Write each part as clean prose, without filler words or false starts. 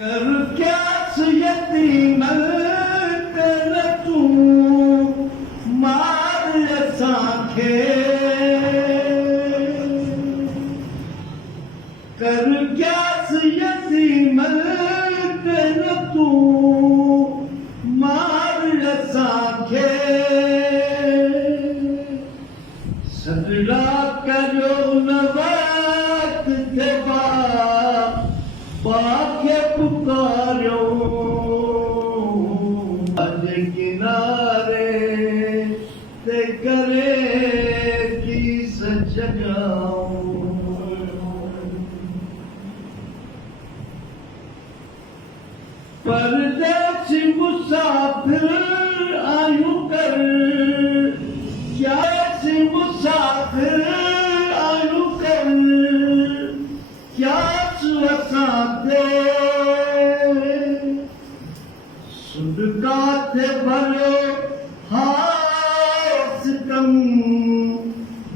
कर क्या यतीम कर तू मार असांखे कर क्या यतीम कर तू मार असांखे सजड़ा करो न वक्त देवा पाके पुकारो अज किनारे ते करे की सच जाऊं परदेसी मुसाफिर आयु कर क्या मुसाफिर आयु कर क्या दे सुडका थे भलो हास कम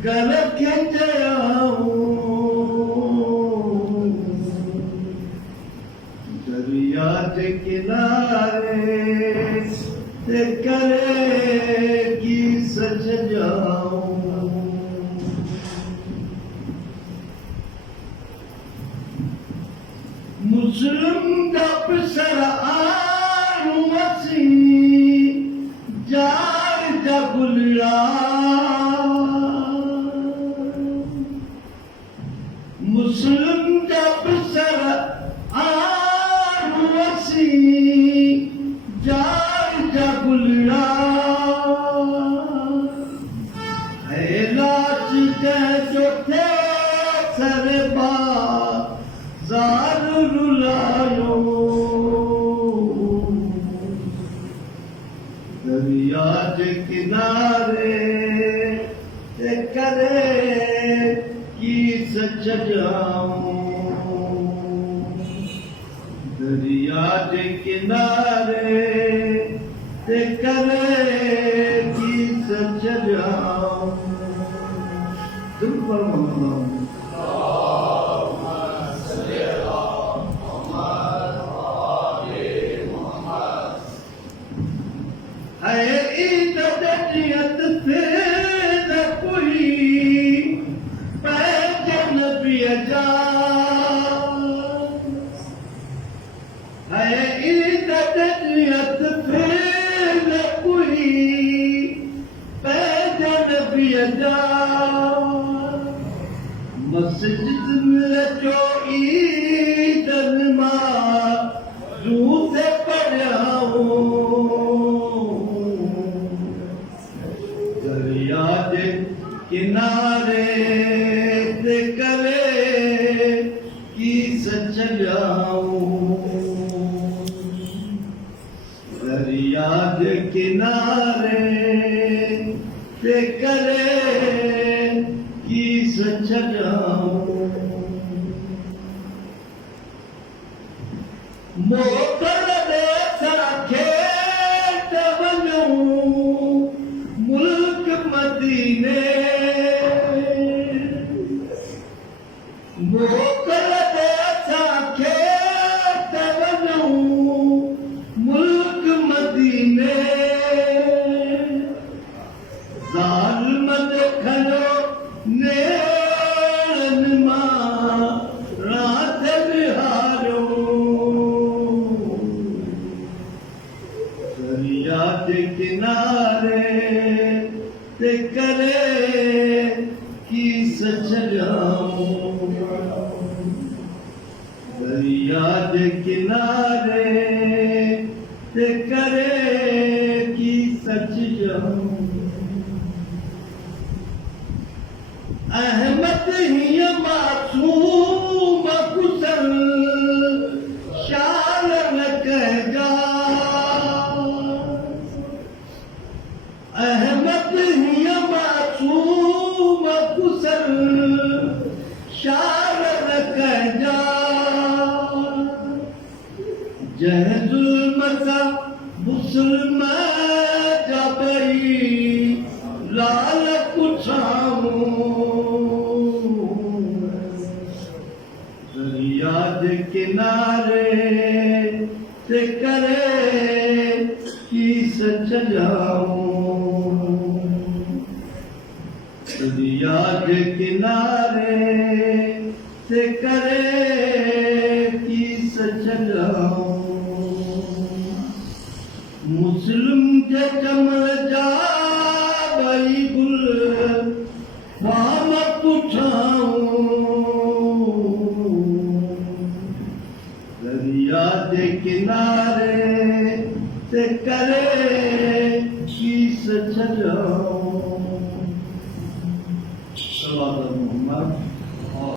गल के दरिया के किनारे ते करे की सच जाऊं मुस्लिम का पिसर आरू मसी जार जगुलिया मुस्लिम का पिसर आरू मसी जार जगुलिया है लाच के जो थे सरबा जार रुलायो दरिया के किनारे ते करे की सच जाऊं दरिया के किनारे ते करे की सच जाऊं तुम पर इदत फिर कोई पैजन पिया है इदत फिर कोई पैजन पिया मस्जिद में जो ईदन मां रूह पढ़ाओ दरिया के किनारे ते करे की सच जाऊं दरिया के किनारे ते करे की सच जाऊं मोकर दे साखे मदीने मोकल दे साखे तवनू मुल्क मदीने ज़ालिम खलो नेरन मां रात बिहारो दरिया के किनारे ते करे की सच जाऊं दरिया के किनारे ते करे की सच जाऊं अहमद ही मासूम कुशल शाल न कह जा अहमद ही मासूम कुशल शाल न कह जा जह जुल्म सा मुसलमान जबई लाल कुछाऊं दरिया के किनारे जे किनारे से करे किस चलाऊं मुस्लिम जे चमल जा बई गुल फाम पुछाऊं दरिया जे किनारे से करे किस चलाऊं